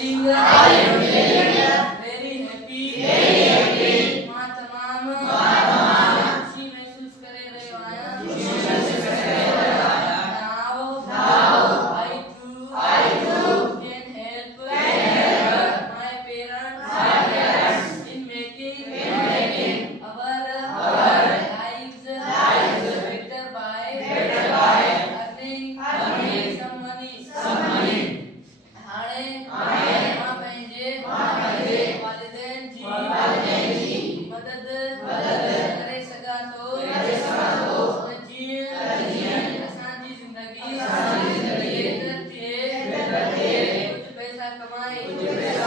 I am very happy मां तमाम खुशी महसूस करे रहियो आहियां now I too can help my parents in making our lives better by earning some money हाणे मां पंहिंजे वालिदैन जी मदद करे सघां थो जीअं असांजी ज़िंदगी बेहतर थिए कुझु पैसा कमाए